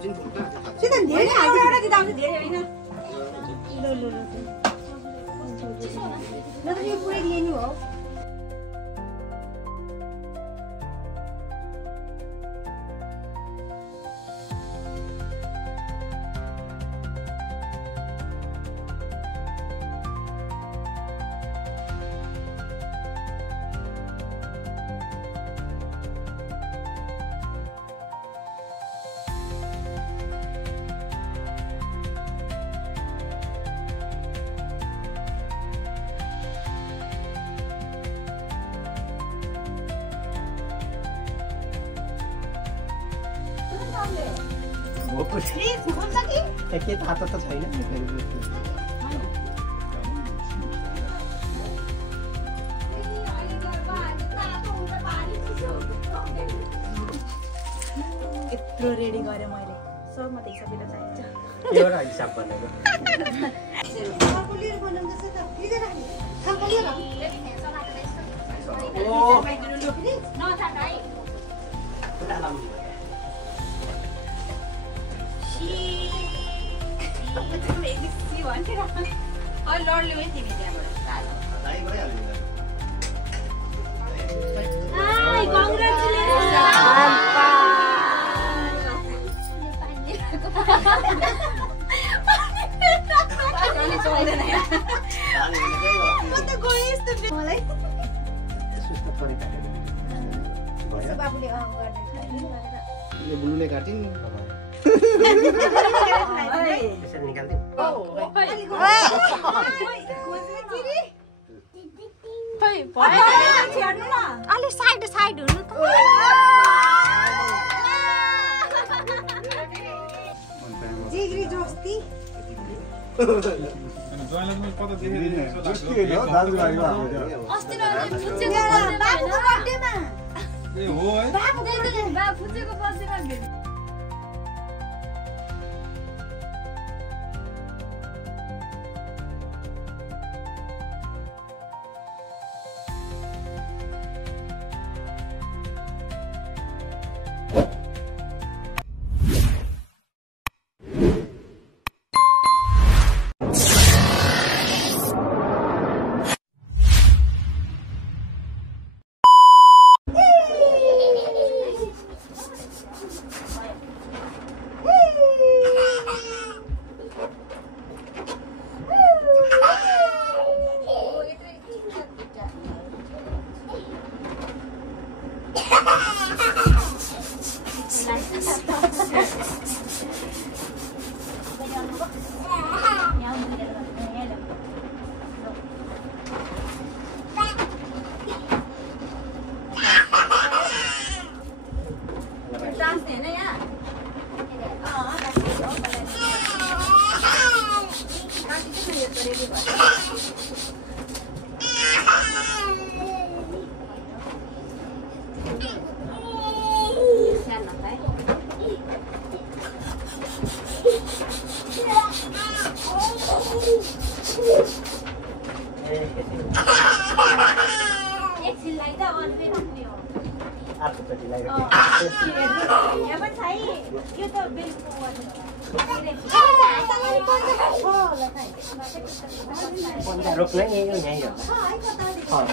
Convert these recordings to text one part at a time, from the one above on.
सिधा धेरै एउटा दिँदा हुन्छ धेरै हैन ल त यो पुरै लिनु हो के थाहा त छैन यत्रो रेडी गरे मैले सब म देख्छ बिना चाहिन्छ एउटा हिसाब बनाएको सर्कुलर बनाउँछ त फ्रिज राख्नु सर्कुलर ओ नथाक है पुरा लामो लडले पनि तिमी त्यहाँबाट बुलुले काटिन् यसरी निकाल्दै अलि साइड साइड हुनु त जिग्री जोस्ती रोक लेंगे यहीं हो हाँ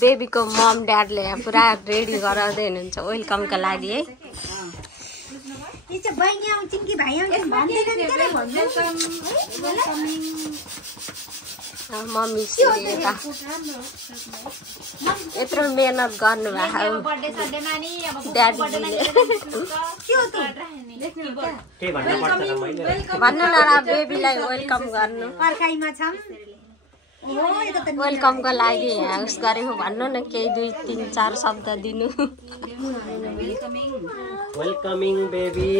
बेबी को मम ड्याडले यहाँ पुरा रेडी गराउँदै हुनुहुन्छ वेलकमको लागि है। मम्मी यत्रो मेहनत गर्नु भन्नु न बेबीलाई वेलकम गर्नु। पर्खाइमा छम वेलकमको लागि यहाँ उस गरेको भन्नु न केही 2 3 4 शब्द दिनु वेलकमिङ बेबी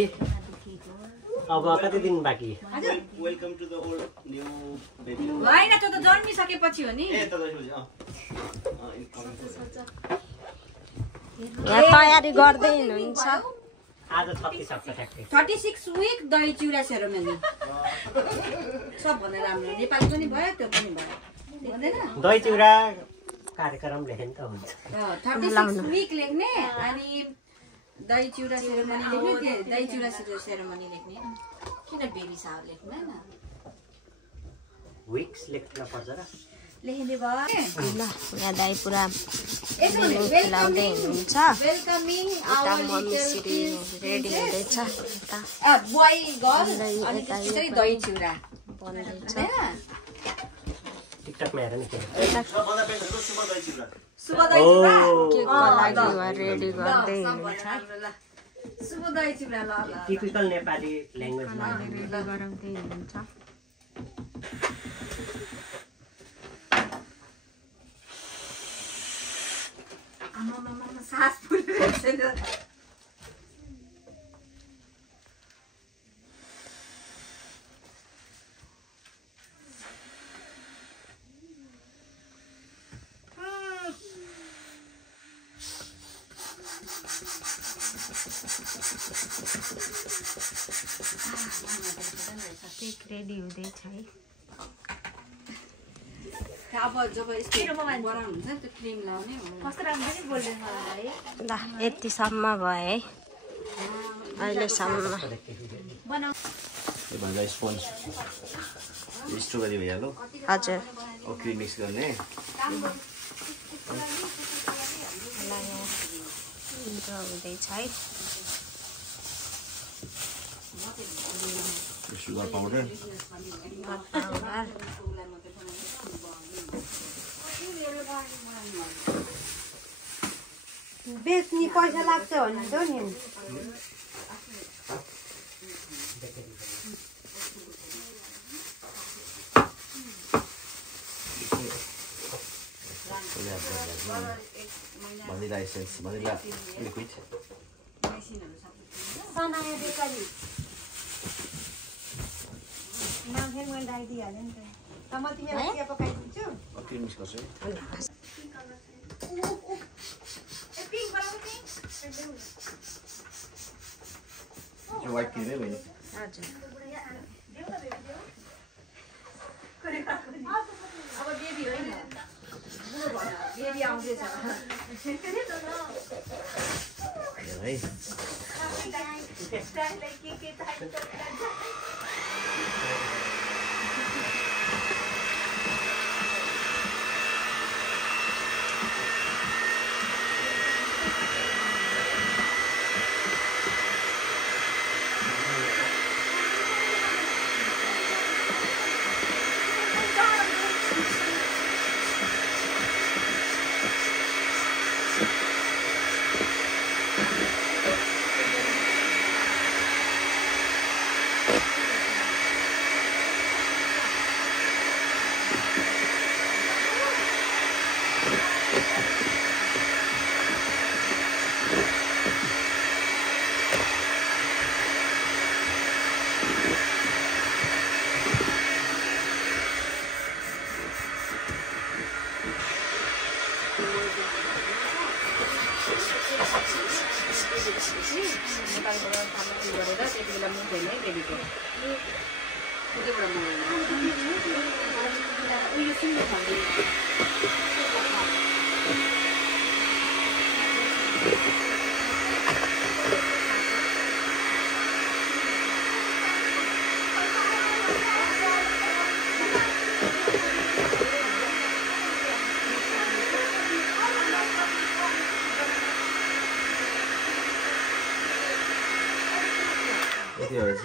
अब कति दिन बाँकी welcome to the old new baby होइन त्यो त जन्मिसकेपछि हो नि ए तपाईहरुले यहाँ तयारी गर्दै हुनुहुन्छ आज 36 सक्छ ठ्याक्कै 36 विक दही चिउरा सेरोमनी सबभन्दा राम्रो नेपाली पनि भयो त्यो पनि भयो भन्दैन दही चिउरा कार्यक्रम लेख्ने त हुन्छ 36 विक लेख्ने अनि दही चिउरा सेरोमनी लेख्ने दही चिउरा सेरोमनी लेख्ने किन बेबी सावर लेख्नु हैन विक्स लेख्न पर्छ र लेख्ने भयो ल यहाँ दाइ पुरा लाउँदै हुनुहुन्छ वेलकमिङ यता मम्मी सिरी रेडी हुँदैछ बोय गर्ल अनि त्यसरी दही चिउरा बन्दैछ टिकटकमा हेर नि के सबभन्दा बेस्ट सुपर दही चिउरा शुभ दही चिउरा केकको लागि उहाँ रेडी गर्दै हुनुहुन्छ शुभ दही चिउरा ल ल टिपिकल नेपाली ल्याङ्ग्वेजमा रेडी गराउँदै हुनुहुन्छ आमा सास फुलिरहेछ नि केक रेडी हुँदैछ है अब जब यस्तो बनाउनुहुन्छ त्यो क्रिम लाउने कस्तो राम्रो पनि बोल्दैन मलाई ल यतिसम्म भयो है अहिलेसम्म यो भन्दा स्पोन्ज स्ट्रबेरी भइहाल्यो हजुर अब क्रिम मिक्स गर्ने हुँदैछ है सुगर पाउडर बेच्ने पैसा लाग्छ भन्नु नि vanilla essence, vanilla liquid. सनाया बेकरी नाम फेरि मैले राखिदिइहालेँ नि त म तिमीलाई चिया पकाइदिन्छु Cream mix गर्छु है यो व्हाइट क्रिम है मैले हजुर अब बेबी होइन बेबी आउँदैछ है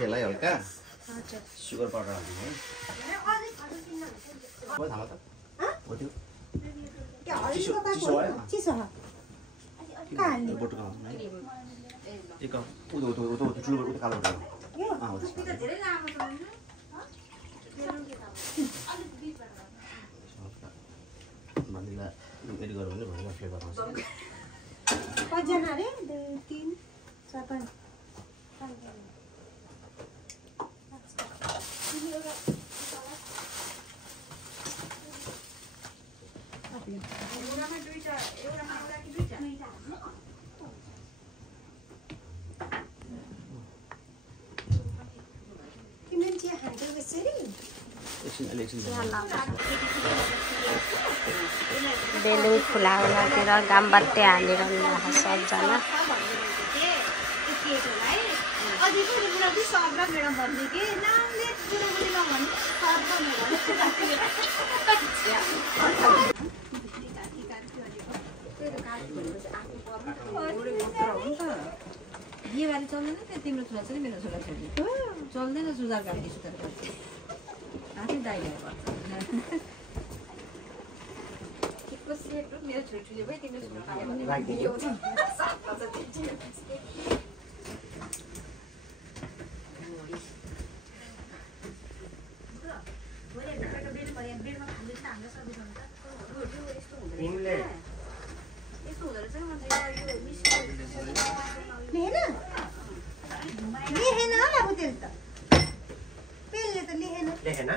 यसलाई हल्का सुगर पाउडर हाल्नु है हो थाहा त हो त्यो चिसो चिसो भयो चिसो हो बोटो खाऊ है एक उदो उदो उदो ठुलो उदो कालो उदो हो त्यसमा धेरै लामो छ भन्दिला एडी गरौँ भने भएर फ्लेभर आउँछ कतिजना अरे 2 3 4 5 बेलुन फुलाउनतिर गामबत्ती हालिरहनु भएको सबजना बिहेबारी चल्दैन त्यो तिम्रो छोरा चाहिँ मेरो छोरा छोरी चल्दैन सुधार गर्ने सुधार गर्ने आफै दाइलाई गर्छ मेरो छोरीले भयो तिम्रो छोरा खायो भने यस्तो हुँदो रहेछ लेखेन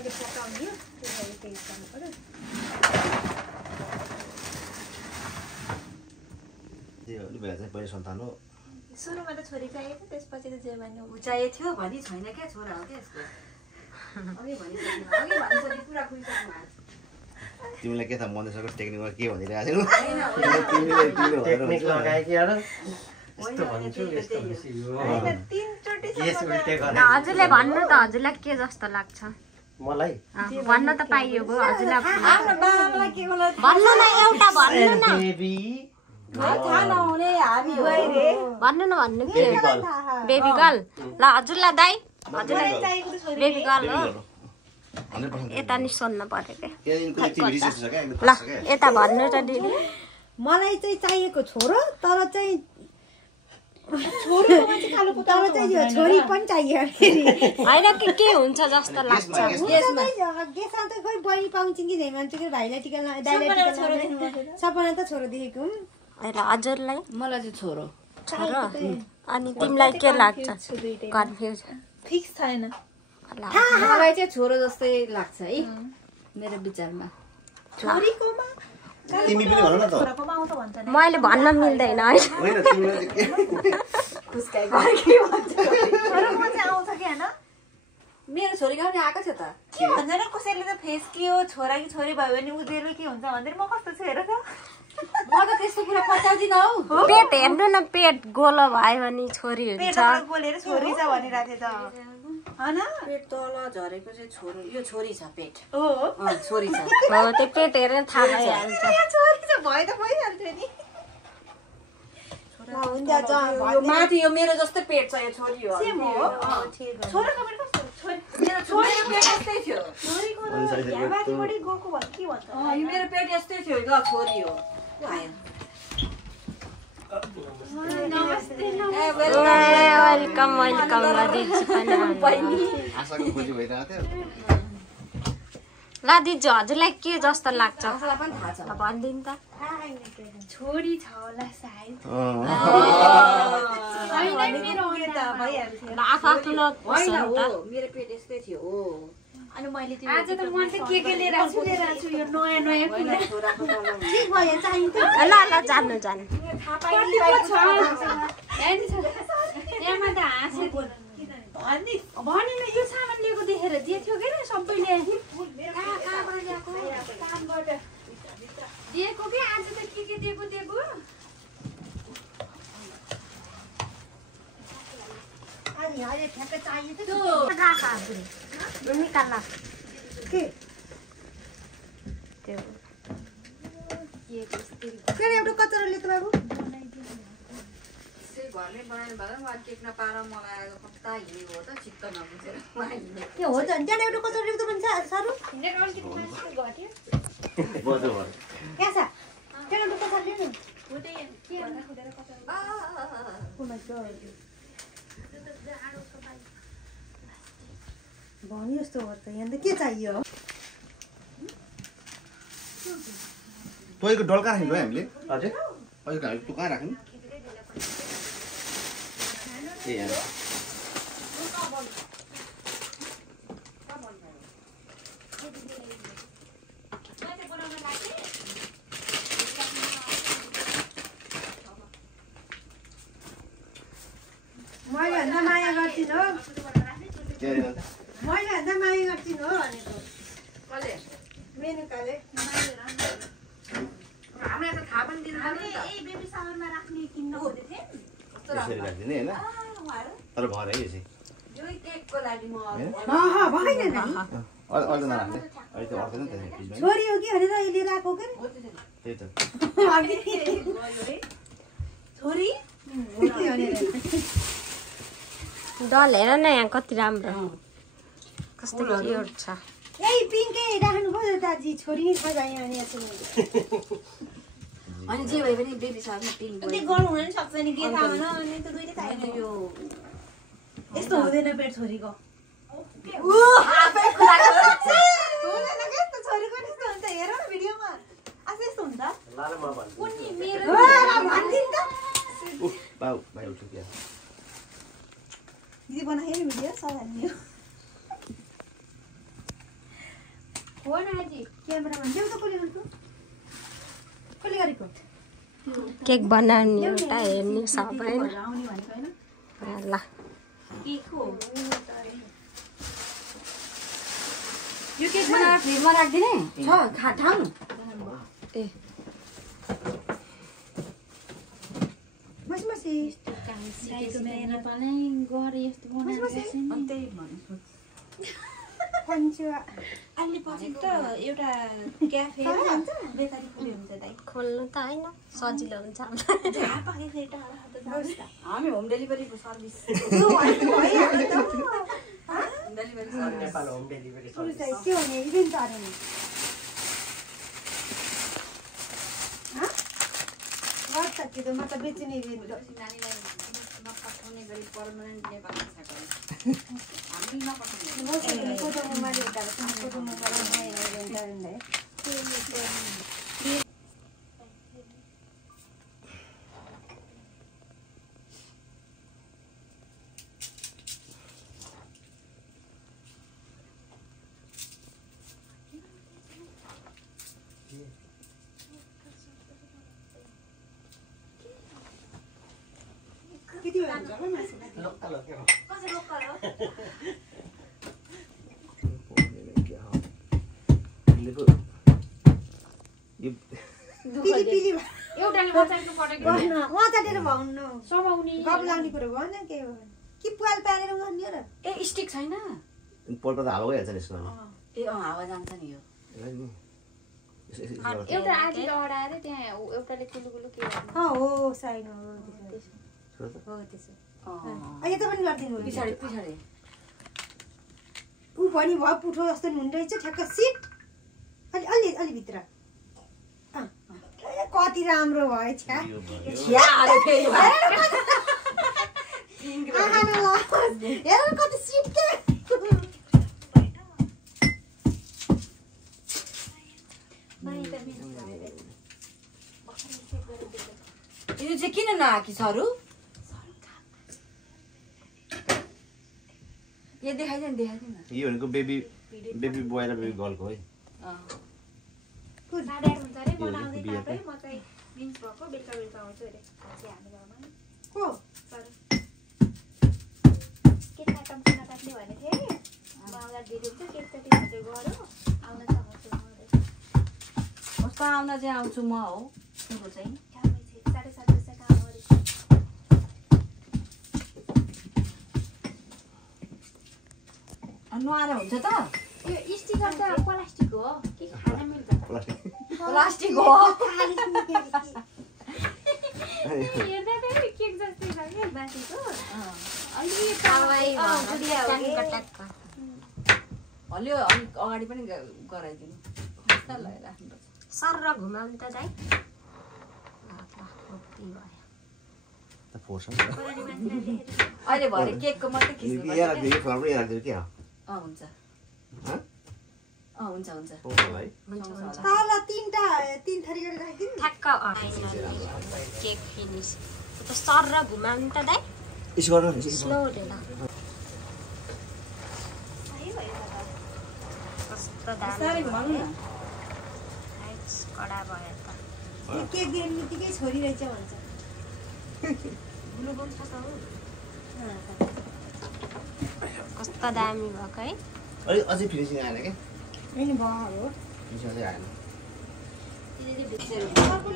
अहिले पकाउने हो त्यसलाई टेस्ट गर्नु पर्यो त्यो अलि बेला चाहिँ पहिलो सन्तान हो सुरुमा त छोरी चाहिएको त्यसपछि त जेमानी हो चाहिएको थियो भनी छैन क्या छोरा हो क्या यसको अघि भनिसक्यो पुरा खुइसक्नु तिमीलाई के थाहा मन्दिरको टेक्निकमा के भनिरहेको टेक्निक लगाए कि यार यस्तो भन्छु यस्तो हजुरले भन्नु त हजुरलाई के जस्तो लाग्छ मलाई भन्न त पाइयो भयो हजुरलाई आफ्नो बाबालाई के होला भन्नु न एउटा भन्नु न बेबी थाहा नहुने हामी हो रे भन्नु न भन्नु के बेबी गर्ल ल हजुरलाई दाइ हजुरलाई बेबी गर्ल हो यता नि सोध्नु पर्यो के ल यता भन्नु त दिदी मलाई चाहिँ चाहिएको छोरो तर चाहिँ छोरीकोमा चाहिँ कालो कुर्ता तब चाहिँ यो छोरी पनि चाहियो फेरि होइन के हुन्छ जस्तो लाग्छ गेसमा त खोइ बहिनी पाउँछ कि झै मान्छ कि भाइलाई टिका दाइलाई टिका सपना त छोरो देखेको होइन हजुरलाई मलाई चाहिँ छोरो अनि तिमीलाई के लाग्छ कन्फ्युज फिक्स छैन मलाई चाहिँ छोरो जस्तै लाग्छ है मेरो विचारमा छोरीकोमा तिमी पनि भन न त छोराकोमा आउँछ भन्छ नि मैले भन्न मिल्दैन होइन तिमीलाई खुस्काइ गर्के भन्छ छोराकोमा चाहिँ आउँछ कि हैन मेरो छोरीको पनि आएको छ त के भन्छ न कसैले त फेस के हो छोरा कि छोरी भयो भने उदेरले के हुन्छ भन्दै म कस्तो छु हेर त म त त्यस्तो कुरा पचाउँदिन हौ पेट हेर्नु न पेट गोलो भयो भने छोरी हुन्छ पेटबाट बोलेर छोरी छ भनिरहेको थियो त हैन पेट तल झरेको चाहिँ छोरो यो छोरी छ पेट हो छोरी छ हो त्यो पेट हेरेर थाहा भइहाल्छ छोरी छ भए त भइहाल्थ्यो नि हुन्छ यो माथि यो मेरो जस्तै पेट छ यो छोरी हो सेम हो छोराको पनि कस्तो मेरो छोरीको पेट यस्तै थियो छोरीको माथिबाट गएको भन्छ के भन्छ यो मेरो पेट यस्तै थियो ल छोरी हो आयो वेलकम दिदी पनि आशाको खोजी भइरहेको थियो ल दिदी हजुरलाई के जस्तो लाग्छ आशालाई पनि थाहा छ भनिदिनु त छोरी छ होला सायद आफ्नो होइन हो मेरो पेट यस्तै थियो हो अनि मैले आज त म त के लिएर आछु यो नयाँ नयाँ कुरा छोराको तल के भयो चाहिन्छ ल जान्नु यहाँ त हाँसेको भने न यो सामान लिएको देखेर जे थियो के सबैले कहाँबाट ल्याएको दिएको कि आज त के दिएको निकाल्ला के एउटा कचराले त बाबु घरले बनाएर भएर म केक नपाएर मलाई कता हिँडेको हो त चित्त नबुझेर के हो त त्यहाँ एउटा कचरा ल्याउँदा पनि साह्रो बजो भयो यहाँ छ त्यहाँ एउटा कचरा ल्याउनु भनी जस्तो हो त यहाँ त के चाहियो तोयको डल्का राख्नु है हामीले हजुर अहिले हामी तँ कहाँ राख्नु ए यहाँ मैले भन्दा माया गर्छिन् हो त्यहाँ मैले भन्दा माया गर्छिन् हो भनेको कसले मेनुकाले हामीलाई त थाहा पनि दिनु बेबी सावरमा राख्ने किन्न खोजेको थिएँ यसरी राखिदिने होइन तर भएर है यो चाहिँ यो केकको लागि म भएन नि अहिले नराख्ने अहिले त्यो अर्थन नि त फ्रिजमा छोरी हो कि भनेर अहिले राखेको के त्यही त छोरी डल हेर न यहाँ कति राम्रो कस्तो क्युट छ ए पिङ्कै राख्नु पर्यो दाजी छोरी नै छ यहाँ अनि जे भए पनि बेबी सारमा पिङ्क त्यो गर्नु हुन नि सक्छ नि के थाहा भन अनि त दुईले थाहा होइन यो यस्तो हुँदैन पेट छोरीको छोरीको यस्तो हुन्छ हेर न भिडियोमा आज यस्तो हुन्छ भाइ उठ्यो क्या दिदी बनायो नि भिडियो सधार्ने हो न आजी क्यामेरामा देऊ त कसले गर्छ कसले गरेको केक बनाउने एउटा हेर्ने सबै आउने भनेको हैन ल केक हो यो केक बनाएर फ्रिजमा राख्दिने छ ठाउँ ए मसी नेपालै गरे यस्तो बनाएर त्यही भन्नु कन्चुवा अलि पछि त एउटा क्याफे बेकरी खोल्यो हुन्छ दाइ खोल्नु त होइन सजिलो हुन्छ हामी होम डेलिभरीको service delivery service Nepal home delivery के भने इभेन्ट अरे नि गर्छ कि त म त बेच्ने इभेन्ट पठाउने गरी पर्मानेन्ट नेपाल भाषाको हामीले नपठाउने एउटाले बचाएको परेको ए स्टिक छैन पल्ट त हालो भइहाल्छ नि यसमा ए हावा जान्छ नि यो एउटा आदि अडाएर त्यहाँ एउटाले कुलुकुलु के हो साइन हो त्यसो यता पनि गर्दिनु पछाडि पछाडि ऊ पनि भयो पुठो जस्तो हुँदो रहेछ ठ्याक्क सिट अलि अलि भित्र कति राम्रो भयो छ्या हेर कति सिट के यो चाहिँ किन नआकी सरू यो देखाइदिनु देखाइदिनु यो भनेको बेबी बोय र बेबी गर्लको है साढे 8 हुन्छ रे बनाउँदै तापै म चाहिँ मिन्स भएको बेलुका बेलुका आउँछु अरे भाजी हामी घरमा को सर के काटम खाना काट्ने भने थिए म आउँदा दिदी चाहिँ केक कति खाँदै गयो आउन चाहन्छु म कस्तो आउन चाहिँ आउँछु म हो सुरु चाहिँ 7:30 बजे काम गरेको नुहाएर हुन्छ त यो स्टिकर त प्लास्टिक हो के खान मिल्छ प्लास्टिक हो हेर्दा त केक जस्तै छ के बासीको अलि हल्यो अलिक अगाडि पनि गराइदिनु सर र घुमाउनु त दाइ अहिले भरे केकको मात्रै खिच्नु हुन्छ हुन्छ हुन्छ तल तीन थरी गरेर राखिदिनु ठ्याक्क केक फिनिस त सर र घुमाउनु त दाइ यसो गर्नु नि स्लो हुँदैन कस्तो दामी कडा भयो त केक दिने बित्तिकै छोरी रहेछ भन्छ ग्लुकोन छ त हो कस्तो दामी भएको है अलि अझै फिनिसिङ आएन के हैन भयो फिनिसिङ चाहिँ आएन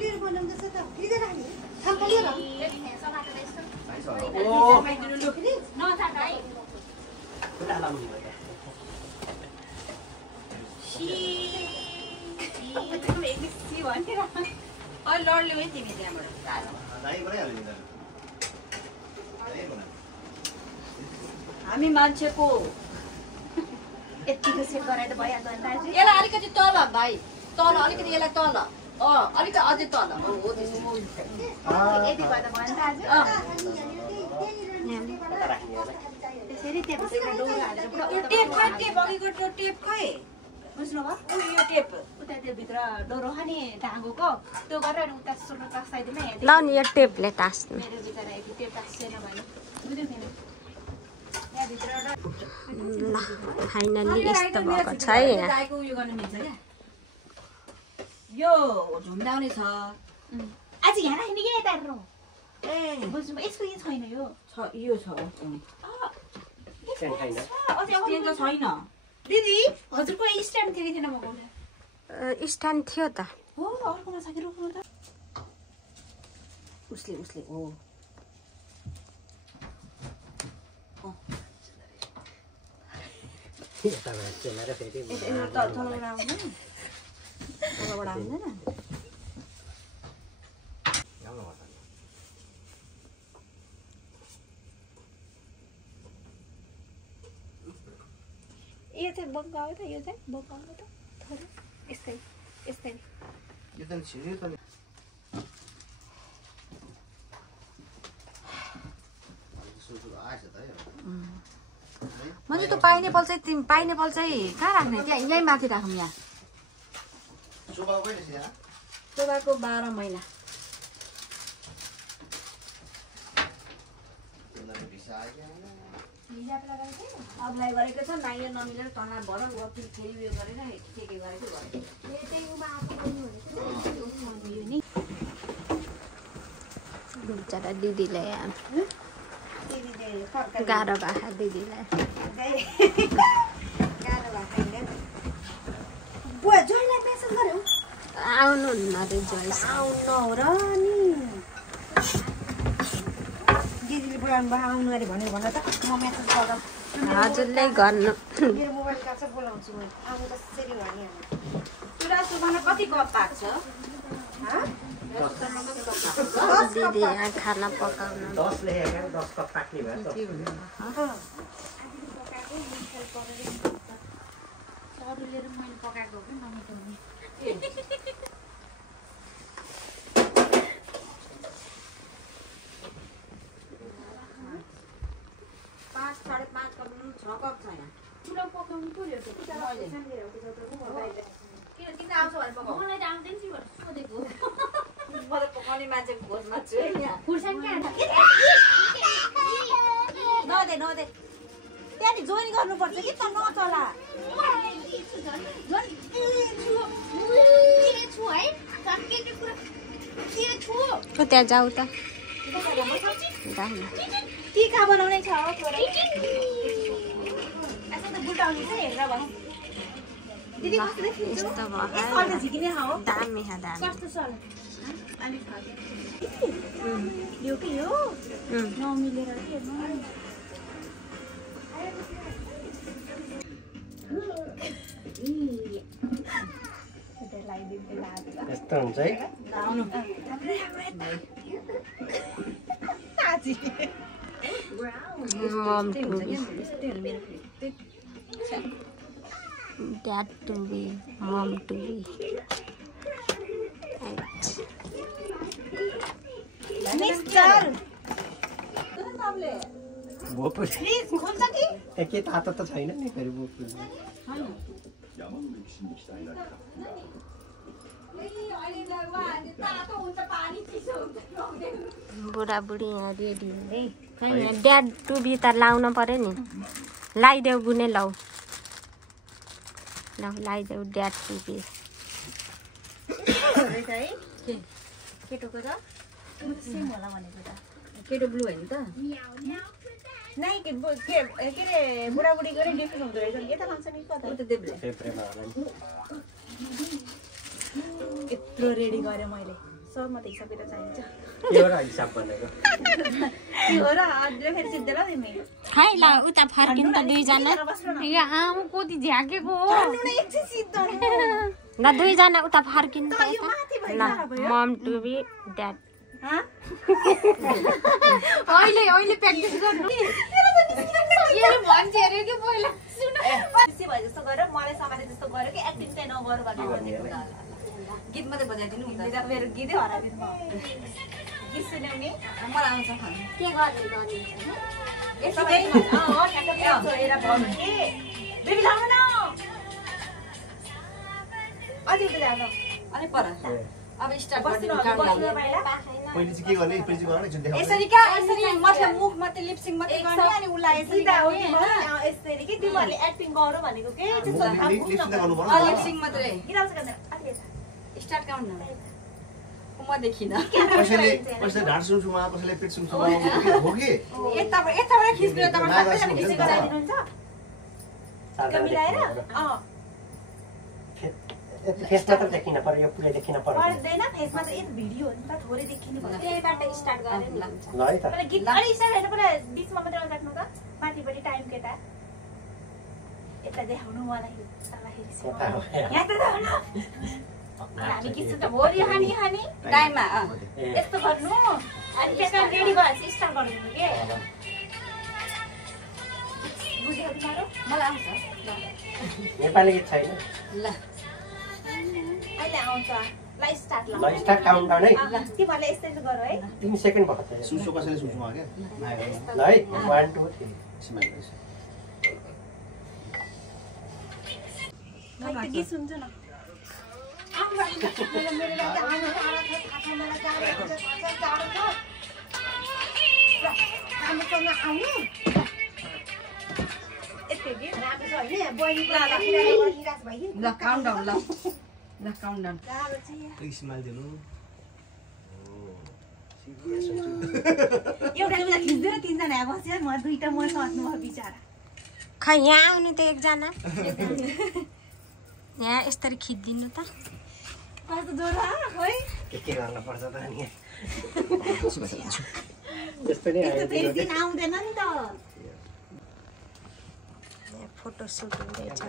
लिएर बनाउँदैछ त लिएर राख्ने थाम्पा लिएर लड्ल्यौ है तिमी त्यहाँबाट हामी मान्छेको यतिको सेट गराएर भइहाल्छ दाजु यसलाई अलिकति तल भाइ तल अलिकति यसलाई तल अलिकति अझै तल हो त्यसो यति गर्दा भयो नि दाजु त्यसरी त्यो डोर हालेर पुरा यो टेप खै टेप अघिको त्यो टेप खै बुझ्नुभयो यो टेप उता त्यो भित्र डोरो छ नि धागोको त्यो गरेर उता सुरु टाक्साइदिनु ल नि यो टेपले टास्नु मेरो भित्र यति त्यो टाक्सेन भने बुझ्यो फेरि यहाँ भित्र ल फाइनल्ली यस्तो भएको छ है यहाँ गाईको उयो गर्न मिल्छ क्या यो झुम्डाउने छ आज यहाँ राख्ने के यता हेर्नु ए बुझ्नु यसको यो छैन यो यो छ छैन स्ट्यान्ड त छैन दिदी हजुरको स्ट्यान्ड थियो कि थिएन म बोल्दा स्ट्यान्ड थियो त हो अर्कोमा छ कि रोक्नु त उसले हो तलबाट आउँदैन यो चाहिँ बङ्गाउ त यो चाहिँ बङ्गाउ त थोरै यस्तै यस्तै यो त छिर्यो त पाइनएप्पल चाहिँ कहाँ राख्ने त्यहाँ यहीँ माथि राखौँ यहाँ शोभाको 12 महिना अप्लाई गरेको छ नाइयो नमिलेर तनाव भएर फेरि उयो गरेर के गरेको बेचारा दिदीलाई गाह्रो भएको दिदीलाई आउनुहुन्न अरे जोइस आउनु र नि दिदीले बोलाउनु भयो आउनु अरे भनेर भन त म मेसेज गर्दा हजुरले गर्नु मेरो मोबाइल काट्छ बोलाउँछु म आउनु कसरी भने चुरा सुबामा कति कप पाक्छ दिदी यहाँ खाना पकाउनु 10 लेखेको 10 कप पाक्ने भयो अरूले मैले पकाएको पनि नमिटाउने 5 साढे 5 कप 6 कप छ यहाँ पुरा पकाउनु पर्यो किन किन आउँछ भने पकाउ मलाई त आउँदैन नि भनेर सोधेको मलाई पकाउने मान्छेको खोजमा छु है यहाँ खुर्सानी के नदे त्यहाँ नि जोइन गर्नुपर्छ कि त नचला त्यहाँ जाऊ त टीका बनाउने छ बुटाउने चाहिँ हेरेर भनौँ दिदी कस्तो देखिन्छ झिकिने हो दामी कस्तो छ यो के हो नमिलेर यस्तो हुन्छ है Mom to be. Dad to be. Mom to be. के तातो त छैन नि फेरि बुढाबुढी यहाँ रेडी है ड्याड टुबी त लाउन पर्यो नि लाइदेऊ बुने लाउ लाइदेऊ ड्याड टुबी केटोको त सेम होला भनेको त केटो ब्लू हैन त नै के रे बुढाबुढी गरे डिफ्रेन्ट हुँदो रहेछ नि यता लान्छ नि कता त देब्रे यत्रो रेडी गरे मैले सब म त हिसाब गरेर चाहिन्छ एउटा हिसाब भनेको यो र अझै फेरि सिद्धे ल तिमी खै ल उता फर्किनु त दुईजना यो आम कति झ्याकेको हो ल दुईजना उता फर्किनु त ल मम टु बी ड्याड अहिले प्र्याक्टिस गर्नु भन्छ अरे कि पहिला खुसी भयो जस्तो गरेर मलाई समाते जस्तो गर्यो कि एक्टिङ चाहिँ नगर भनेको गीत मात्रै बजाइदिनु हुन्छ मेरो गीतै हराइदिनु भयो गीत सुन्यौँ नि मलाई आउँछ खानु के गर्ने यसै छोडेर भन्नु कि बेबी लाउनु न अझै बेला ल अनि पर अब स्टार्ट गर्दिनु काम पहिले चाहिँ के गर्ने एकचोटि गर्न एकचोटि देखाउनु यसरी क्या यसरी मतलब मुख मात्रै लिपसिङ मात्रै गर्ने अनि उलाई सिधा हो कि यसरी कि तिमीहरूले एक्टिङ गरौ भनेको के लिपसिङ गर्नु पर्यो लिपसिङ मात्रै किन आउँछ गर्दैन स्टार्ट गर्नु न म देखिन कसैले ढाड सुमसुमा कसैले पेट सुमसुमा हो कि यताबाट खिच्नु यताबाट सबैजना खिच्नु गराइदिनुहुन्छ मिलाएर फेसमा त देखिन पर्यो यो पुरै देखिन पर्यो पर्दैन फेसमा त एक भिडियो हो नि त थोरै देखिनु पर्छ त्यहीबाट स्टार्ट गरे नि ल है त गीत अलि स्टार्ट हैन पुरा बीचमा मात्रै काट्नु त माथिपट्टि टाइम केटा यता देखाउनु मलाई यहाँ त हामी गीत सुन्दा भोरि हानी टाइममा यस्तो गर्नु अनि त्यसमा रेडी भएपछि स्टार्ट गर्नु के बुझ्यो तिम्रो मलाई आउँछ नेपाली गीत छैन ल अहिले आउँछ ल स्टार्ट ल स्टार्ट काउन्टडाउन है तिमीहरूले यस्तै गर है 3 सेकेन्ड भएको छ सुमसु कसैले सुमसुमा के ल है 1 2 3 स्माइल गीत सुन्छु न मेरो लागि आउनु टाढा छ थाहा छ मलाई टाढो छ हामीसँग आउनु यति गीत राम्रो छ हैन बहिनीको लागि निराश भइदिन ल काउन्टडाउन ल काउन्टडाउन गाह्रो छ यहाँ स्माइल दिनु एउटा बेला खिच्दैन तीनजना यहाँ बस्यो म दुईटा म सोच्नु भयो बिचारा खै यहाँ आउनु त एकजना यहाँ यसरी खिचिदिनु त कस्तो जोर है के गर्न पर्छ त नि त्यस्तो नै यस्तो फेरि दिन आउँदैन नि त फोटो सुट हुँदैछ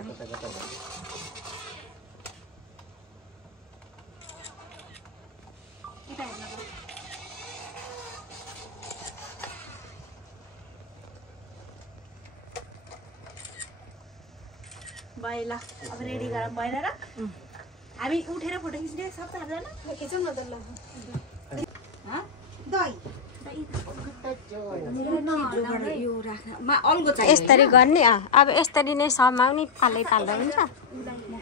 भयो ल अब रेडी गरौँ भएन र हामी उठेर फोटो खिच्ने सब चारजना खिचौँ न त ल दही यो राख्न अल्गो चाहियो यसरी गर्ने अब यसरी नै समाउने पालै पाल्दा हुन्छ म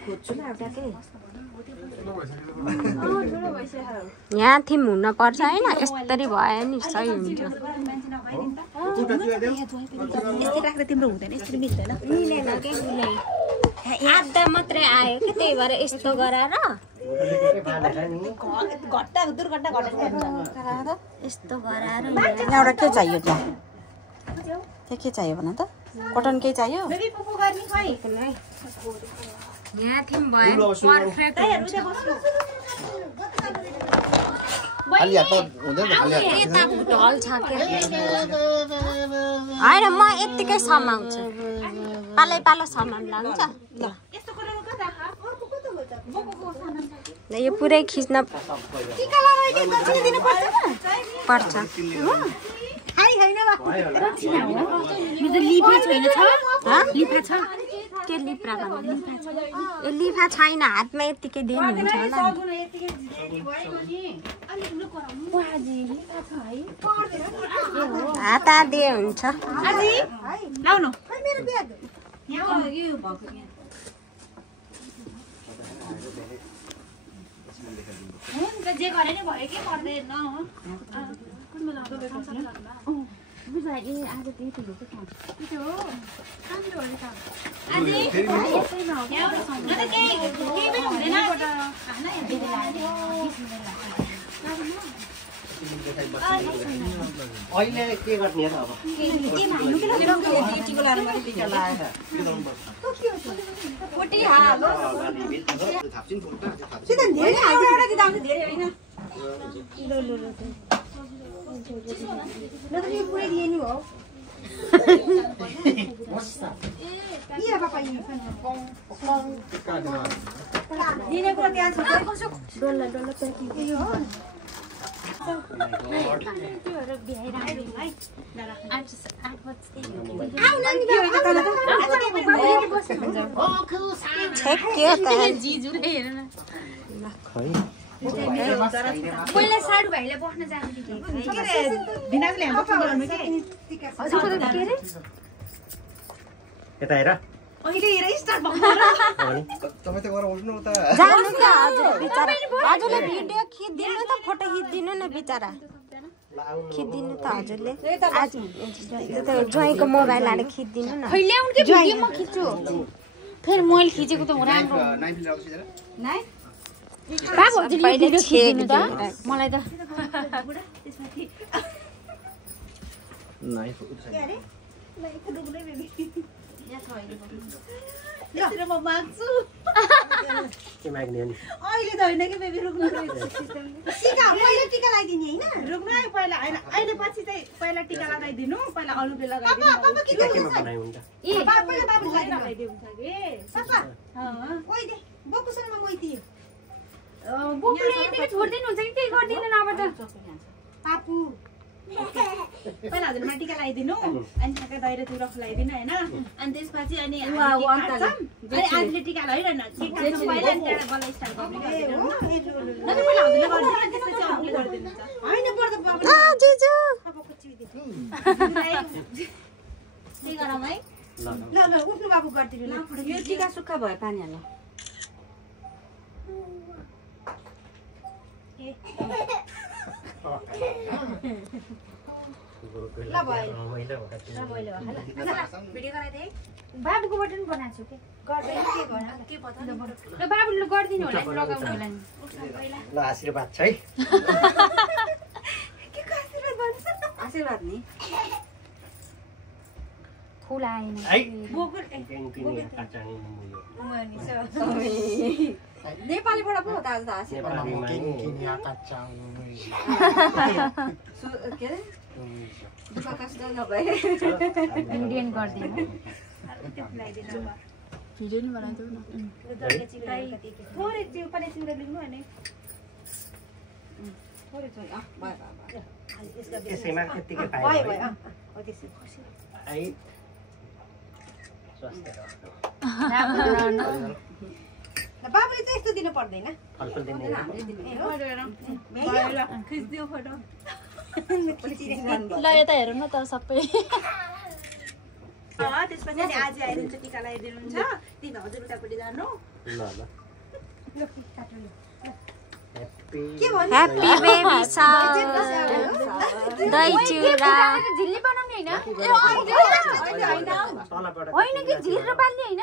खोज्छु ल एउटा के यहाँ थिम हुन पर्छ हैन यसरी भयो नि सही हुन्छ यस्तै राख्दा तिम्रो हुँदैन यसरी मिल्दैन मिलेन के आधा मात्रै आयो कि त्यही भएर यस्तो गराएर घट्टा दुर्घटना घटेको यस्तो गराएर एउटा के चाहियो त्यहाँ के चाहियो भन त कटन के चाहियो बेबी पुपु गर्ने खै यहाँ थिम भयो पर्फेक्ट खाली हात हुँदैन खाली हात यताको ढल छ के हैन म यतिकै समाउँछु पालै पालो सामान लाग्छ ल यस्तो गरेर कता अर्को कता हो त बोकोको सामान ल यो पुरै खिच्न टीका लगाइदिनु दिनु पर्छ पर्छ हाइ हैन बा मेरो लिफा छैन छ लिफा छ के लिप्रा भन्नु लिफा छ ए लिफा छैन हातमा यतिकै दिनु हुन्छ होला हात आधे हुन्छ आजी लाउनु मेरो ब्याग यहाँ यो भएको यहाँ हुन्छ जे गरे नि भयो कि पर्दैन कुन बेला बुझाइ आज त्यही थियो के काम के हो राम्रो हो काम आज यहाँ न त के पनि हुँदैन खाना यहाँ दिदी लाग्यो अहिले के गर्ने त अब टिको लाएर मैले टिका लाएर फोटी हालो थाप्छिन फोटो सिधै धेरै एउटा दिदा आउँछ धेरै हैन ल त यो पुरै दिनु हो के पापा यो दिने को त्यहाँ छ डल्ला डल्ला प्याकिङ यो हो पहिला साडु भाइले बस्न जानु यता हेर अहिले हेर स्टार्ट भएको तपाईँ त गएर उठ्नु त जानु त हजुर बिचारा हजुरले भिडियो खिच्दिनु त फोटो खिच्दिनु न बिचारा खिच्दिनु त हजुरले आज ज्वाइँको मोबाइल हालेर खिच्दिनु न ल्याउनु के भिडियो म खिच्छु फेरि मैले खिचेको त राम्रो नाइफ लिएर आउँछु जरा नाइ बाबु हजुरले भिडियो खिच्दिनु त मलाई त नाइफ यसरी म माग्छु के माग्ने अनि अहिले त होइन कि बेबी रुक्नु टिका पहिला टिका लगाइदिने हैन रुक्नु है पहिला हैन अहिले पछि चाहिँ पहिला टिका लगाइदिनु पहिला अरूले लगाइदिनु पापा के केमा बनाइ हुन्छ ए पहिला बाबु लगाइदिनु हुन्छ के पापा ओइ दे बोकुसँग म मोइती बोकुले यतिकै छोड्दिनु हुन्छ कि के गर्दिनु न अब त पापु पहिला हजुरमा टिका लगाइदिनु अनि ठ्याक्कै दही र चिउरा खुलाइदिनु हैन अनि त्यसपछि अनि आजले टिका लगाइरहन पहिला अनि त्यहाँ गला स्टार्ट गर्ने न त पहिला हजुरले गर्दिनु त्यसपछि अरूले गर्दिनु हैन पर्दा बाबु जुजु के गरौँ है ल ल उठ्नु बाबु गर्दिनु ल यो टिका सुक्खा भयो पानी हाल्नु के भिडियो गराइदिए बाबुको बटन बनाएको छु के गर्दैन के गर्न के पत्ता ल बाबुले गरिदिनु होला लगाउनु होला नि ल आशीर्वाद छ है के को आशीर्वाद भन्छ आशीर्वाद नि फुल आएन है बोको नेपालीबाट पो त आज त आशीर्वाद के अरे दुःख कष्ट नभए इन्डियन गर्दिनु भिडियो नि बनाइदेऊ न थोरै चिउरा लेख्नु भने थोरै थोरै भयो यसैमा त्यतिकै भयो पायो भयो हो त्यसै है स्वास्थ्य बाबुले चाहिँ यस्तो दिनु पर्दैन फलफुल दिने खिच्दियो फोटो ल यता हेरौँ न त सबै त्यसपछि अनि आज आइदिन्छ टिका लगाइदिनुहुन्छ तिमी हजुर उतापट्टि जानु ल ल के भन्नु ह्यापी बेबी सावर दही चिउरा झिल्ली बनाउने हैन होइन कि झिर पाल्ने हैन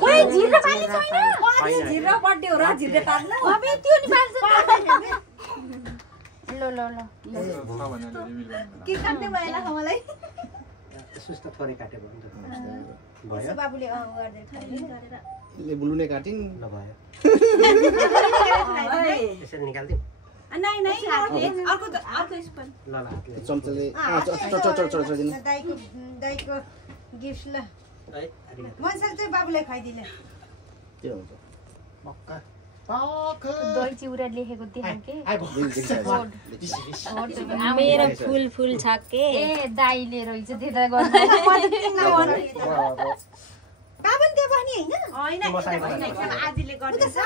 खोइ झिर पाल्ने छैन झिर बर्थडे हो र झिर पाल्नु अबे त्यो नि पाल्छ ल ल ल के काट्ने भएन मलाई सुस्त थोरै काटेको हुन्छ भयो बाबुले गर्दै गरेर ले बुलु नै काटिन ल भयो यसरी निकाल्दिउँ नै नै अर्को स्पुन ल ल हातले चम्चाले चढ दिनु दाइको गिफ्ट ल है मनसाल चाहिँ बाबुलाई खुवाइदिने के हुन्छ दही चिउरा लेखेको देखाउ के मेरो फुल फुल छ के ए दाइले रहेछ त्यता गर्नु बाबन त्यो बस्ने हैन हैन आजीले गर्दैछ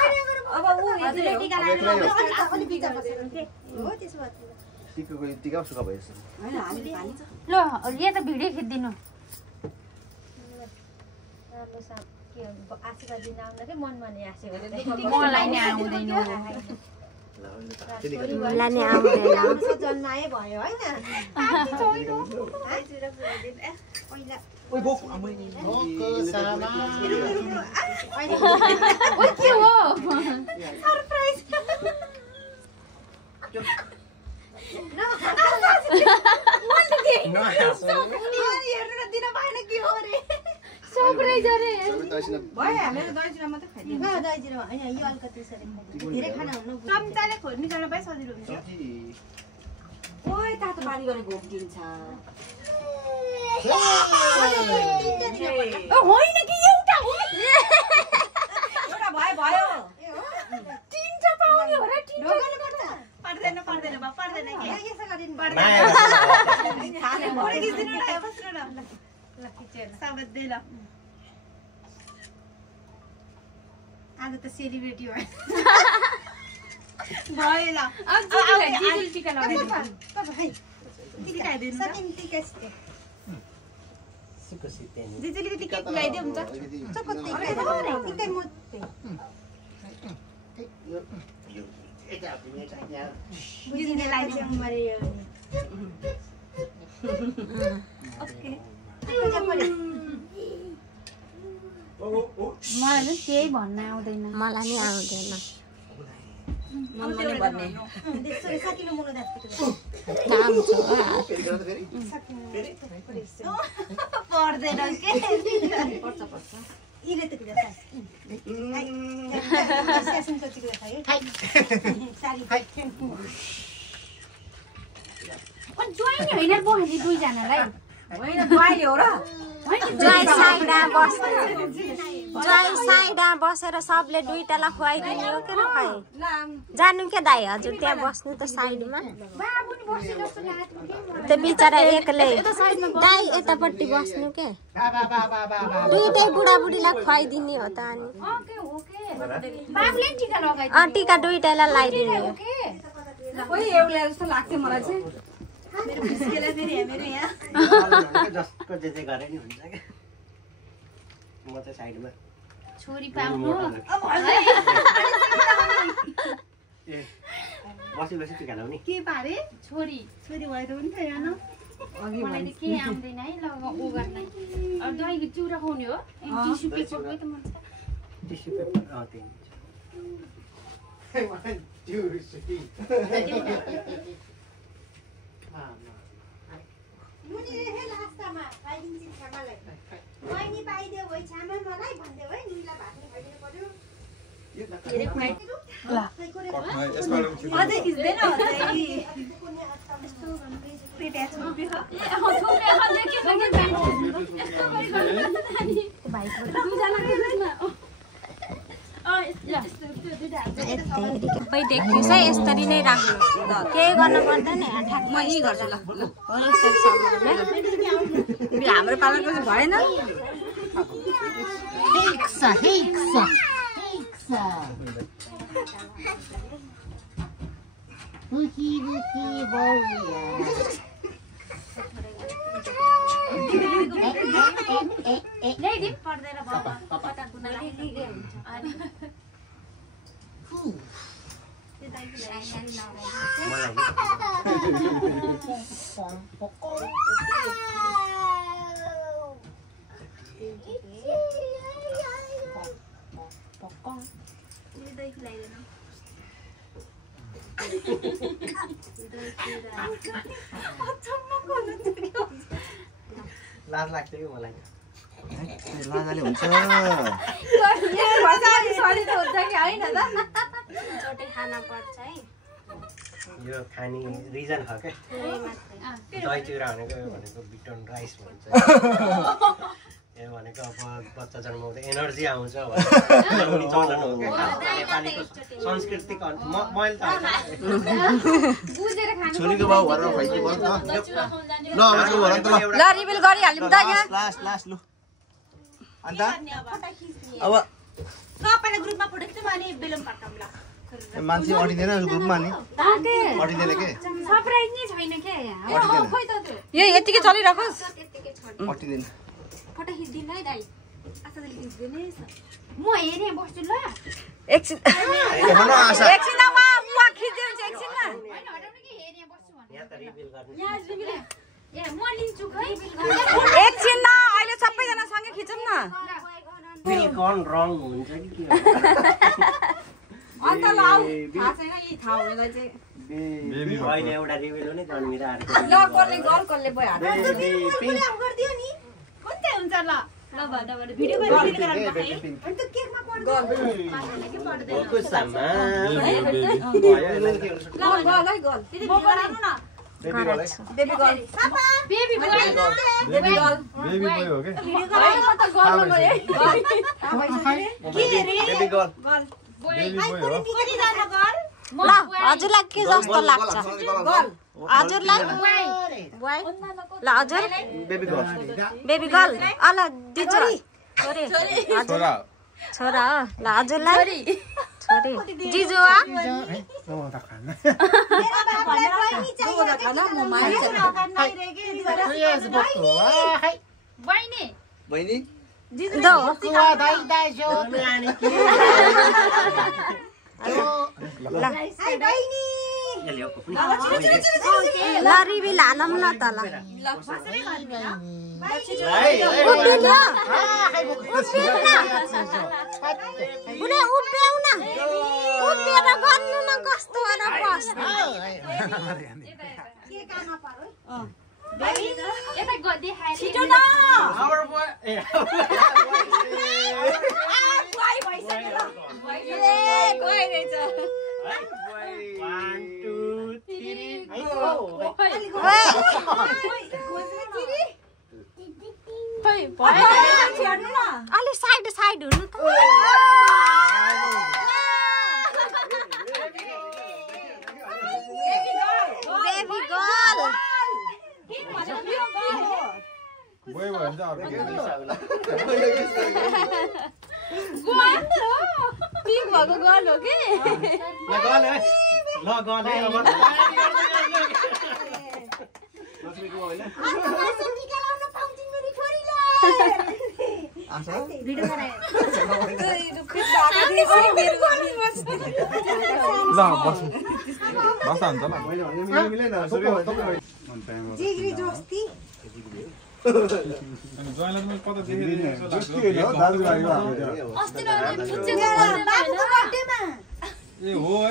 अब उ हजुरले टिका लगाएर अलि बिचा बसेर के हो त्यसो भए टिका सुका भएछ हैन हामीले पालिन्छ ल यहाँ त भिडियो खिच्दिनु राम्रो साथ के आशीर्वाद दिन आउन के मनमा नै आशीर्वाद मलाई नै आउँदैन मलाई नि आउँदैन जन्माए भयो हैन पहिला ओइ बोक आमै के हो सरप्राइज दिन भएन के हो रे सरप्राइज अरे भयो हामीले दही चिउरा मात्रै खाइदियो दही चिउरा हैन यो अलिकति धेरै खाना हुनु चम्चाले खोर्नी गर्न पाए सजिलो हुन्छ ओइ तातो पानी गरेर घोप्टिन्छ होइन कि एउटा हो एउटा भयो तीनटा पाउने हो र तीनटा पर्दैन बा पर्दैन के यसो गरिदिनु पर्दैन खाने मोरे किसिनु न बस्नु न ल खिचेर स्वागत दे ल आज त सेलिब्रेटी भयो भयो ल अब जिजुल टिका लगाइदिनु टिका लगाइदिनु सकिन टिका सिते सुको सिते नि जिजुले टिका लगाइदियो हुन्छ चक्क टिका म जिजुले लगाइदियो मरे ओके मलाई नि केही भन्न आउँदैन मलाई नि आउँदैन साकिलो मुनो काम छ पर्दैन के पर्छ इले त किन सेसन त चिक्ला खायो सारी अनि जोइन हैन बस्ने दुई जनालाई होइन दुवाइले हो र जय साइडा बसेर सबले दुईटालाई खुवाइदिने हो के र खै जानु के दाइ हजुर त्यहाँ बस्नु त साइडमा बाबु नि बस्ने जस्तो लाग्यो त्यो बिचरा एक्लै दाइ यतापट्टि बस्नु के दुईटै बुढाबुढीलाई खुवाइदिने हो त अनि ओके ओके बाबुले टिका लगाइदियो टिका दुईटालाई लगाइदिने हो खोइ एउटै जस्तो लाग्थ्यो मलाई चाहिँ मेरो बिस्केला मेरो यहाँ जसको जे गरे नि हुन्छ के म चाहिँ साइडमा छोरी पाउनु नाच्योपछि टिका लाउने के पारे छोरी छोरी भएर पनि थियो न मलाई त के आउँदैन है ल उ गर्ने अब दहीको चिउरा खुवाउने हो टिस्यु पेपरकै त मन छ टिस्यु पेपर त्यही बहिनी पाइदियो भइ छामा मलाई भन्दियो है निलाई भातले खाइदिनु पर्यो अझै खिच्दैन देखिस् है यसरी नै राख्नु केही गर्नु पर्दैन ठ्याक्क यही गर्छु ल हाम्रो पालनको चाहिँ भएन पर्दैन बाबा कता गुनाले लाज लाग्छ कि मलाई लाजाले हुन्छ यो खाने रिजन हो क्या दही चिउरा भनेको बिटन राइस भन्छ यो भनेको अब बच्चा जन्माउँदा एनर्जी आउँछ भन्ने चलन हो क्या नेपालीको सांस्कृतिक मैले त छोरीको बाउ घरमा खुवाइदिनु पर्छ ल उसको घर त ल रिभिल गरिहाल्यौँ त यहाँ लास्ट लु अन्त अब सबैले ग्रुपमा फोटो खिच्नु भने बेलुन पट्टाम ल मान्छे अटिँदैन ग्रुपमा नि अटिँदैन के सरप्राइज नै छैन के खोइ त यो यतिकै चलिराखोस् अटिँदैन फोटो खिच्दिन है दाइ आशाले खिच्दिने म हेरे बस्छु ल एकछिन एकछिन उहाँ खिच्दै हुन्छ एकछिनमा हैन हटाउनु कि हेरे बस्छु भने यहाँ त रिभिल गर्ने यहाँ रिभिल ए म लिन्छु खै एकछिन न अहिले सबैजना सँगै खिचौँ न रिभिल गन रङ हुन्छ कि के अन्त ल आऊ थाहा छैन यी थाहा हुनेलाई चाहिँ अहिले एउटा रिभिल हुने जन्मिरा ल कसले गल कसले भयो हात गर्दियो नि कुन चाहिँ हुन्छ ल ल भन्दा भिडियो गराउनु अनि त केकमा पर्छ मान्दैन के पर्दैन कुसामा ल गल है गल दिदी गराउनु न बेबी गर्ल पापा baby boy baby girl baby boy हो के भिडियो गराउनु त गर्नु भयो के रे बेबी गर्ल बेबी बोय हो कति जान गर ल हजुरलाई के जस्तो लाग्छ हजुरलाई बुवाई ल हजुर बेबी गर्ल बेबी गर्ल अल दिजु छोरी छोरा छोरा हो ल हजुरलाई छोरी जिजु हो मेरा बाबालाई बहिनी चाहियो खाना म माइस बहिनी बहिनी दो आई बहिनी ल रिभिल हालौँ न त ल बुढे उभियौ न उभिएर गर्नु न कस्तो बस्नु के काम पर्यो यता देखाए छिटो न बुवाई भइसक्यो गइ रहेछ 1 2 3 अलि साइड साइड हुनु त बेबी गर्ल बोय भयो भने चाहिँ अर्को पिक भएको गर्ल हो के ल गल है अब भिडियो गराए ल बस बस हुन्छ ल मैले भने मिलेन जिग्री जोस्ती अनि ज्वाइँलाई त मैले कता देखेँ जस्तो लाग्छ अस्ति नै फुच्चेको बाबुको बर्थडेमा ए हो है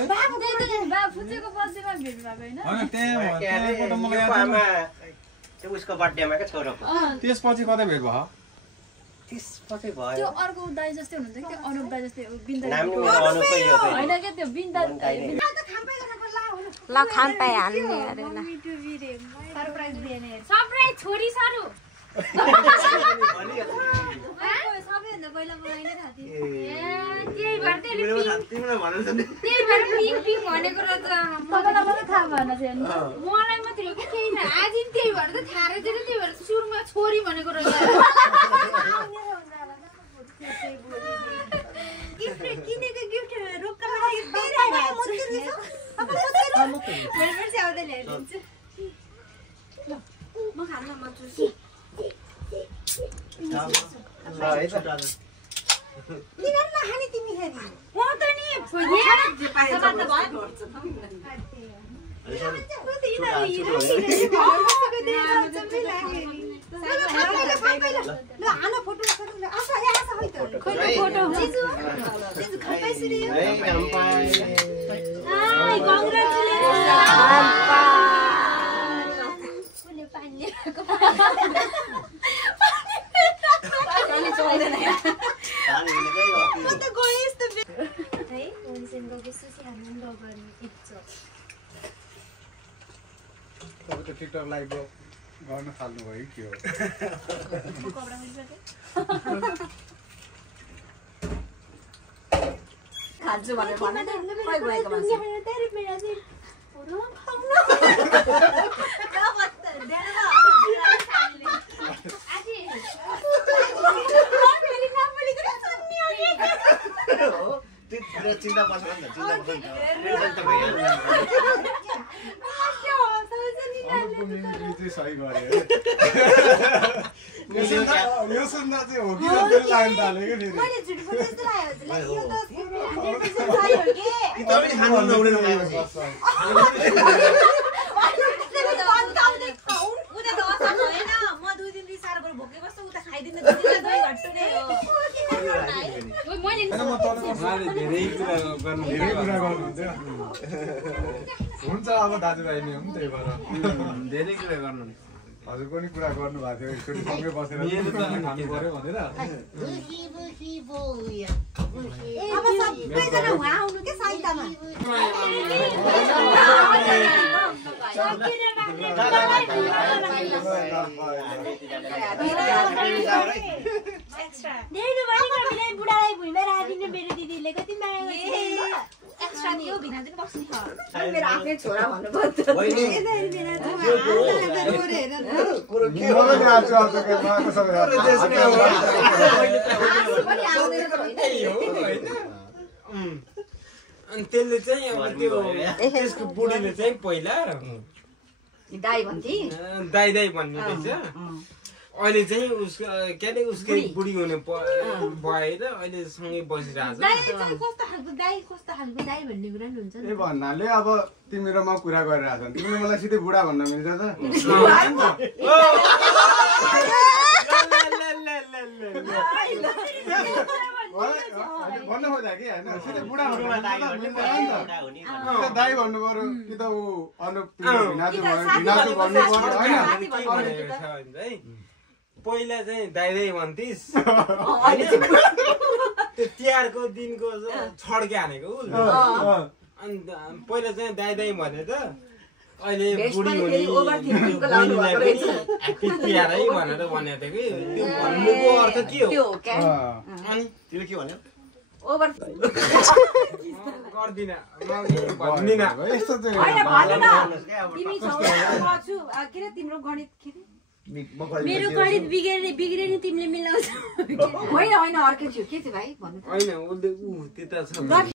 फुच्चेको बर्थडेमा भेट भएको हैन हैन त्यहाँबाट मलाई याद आमा त्यो उसको बर्थडेमा के छोराको त्यसपछि कतै भेट भयो त्यसपछि भयो त्यो अर्को दाइ जस्तै हुनुहुन्छ कि त्यो अनुप दाइ जस्तै बिन्दा नाम नि मेरो अनुपै हो हैन के त्यो बिन्दा ल खान पाए हाल्ने अरे ल सरप्राइज दिएने सरप्राइज छोरी सारो सबैभन्दा पहिला मलाई नै थाहा थियो त्यही भएर तिमीले भनेर नि त्यही भएर पिङ भनेको र त मलाई मात्रै थाहा भएन थियो नि मलाई मात्रै हो कि केही न आज नि त्यही भएर त थाहा रहेछ नि त्यही भएर सुरुमा छोरी भनेको रहेछ गिफ्ट किनेको गिफ्ट रोक्का लागि फेरि आउँदै ल्याइदिन्छु म खान्न म चुस ल है त किन नखाने तिमी फेरि म त नि जे पाए त टिकटक लाइभ गर्न थाल्नु भयो के हो खान्छु भनेर भने खै गएको मान्छे चिन्ता पर्छ नि त सही गरे यो सुन्दा चाहिँ हो कि जस्तो लाग्न थाल्यो कि मैले झुट बोले जस्तो लाग्यो यो त 100% सही हो के तपाईले खानु नहुने हुन्छ अब दाजुभाइ नि हो नि त्यही भएर धेरै कुरा गर्नु हजुर पनि कुरा गर्नु भएको थियो एकचोटि सँगै बसेर खानु पर्यो भनेर अब सबैजना उहाँ आउनु के साइतामा बुढालाई भुइँमा राखिदिनु मेरो दिदीले कति माया एक्स्ट्रा दियो भिना दिन बस्ने छ मेरो आफ्नै छोरा भन्नुभयो त अनि त्यसले चाहिँ अब त्यो त्यसको बुढीले चाहिँ पहिला दाइ भन्थे दाइ दाइ भन्ने रहेछ अहिले चाहिँ उसको के अरे उसकै बुढी हुने भएर अहिले सँगै बसिरहेको छ ए भन्नाले अब तिमी र म कुरा गरिरहेछ तिमीले मलाई सिधै बुढा भन्न मिल्छ त भन्नु खोज्दा कि होइन सिधै बुढा भन्नु दाइ भन्नु पर्यो कि त ऊ अनुप भिनाजु भन्नु पर्यो होइन पहिला चाहिँ दाइ दाइ भन्थिस् त्यो तिहारको दिनको छड्के हानेको अनि पहिला चाहिँ दाइ दाइ भने त अहिले बुढी हुने ह्याप्पी तिहार है भनेर भनेको थियो कि त्यो भन्नुको अर्थ के हो अनि तिमीले के भन्यौ गर्दिन भन्दिन यस्तो चाहिँ तिम्रो गणित मेरो गणित बिग्रे नि तिमीले मिलाउँछौ होइन होइन अर्कै थियो के थियो भाइ भन्नु होइन उसले ऊ त्यता छ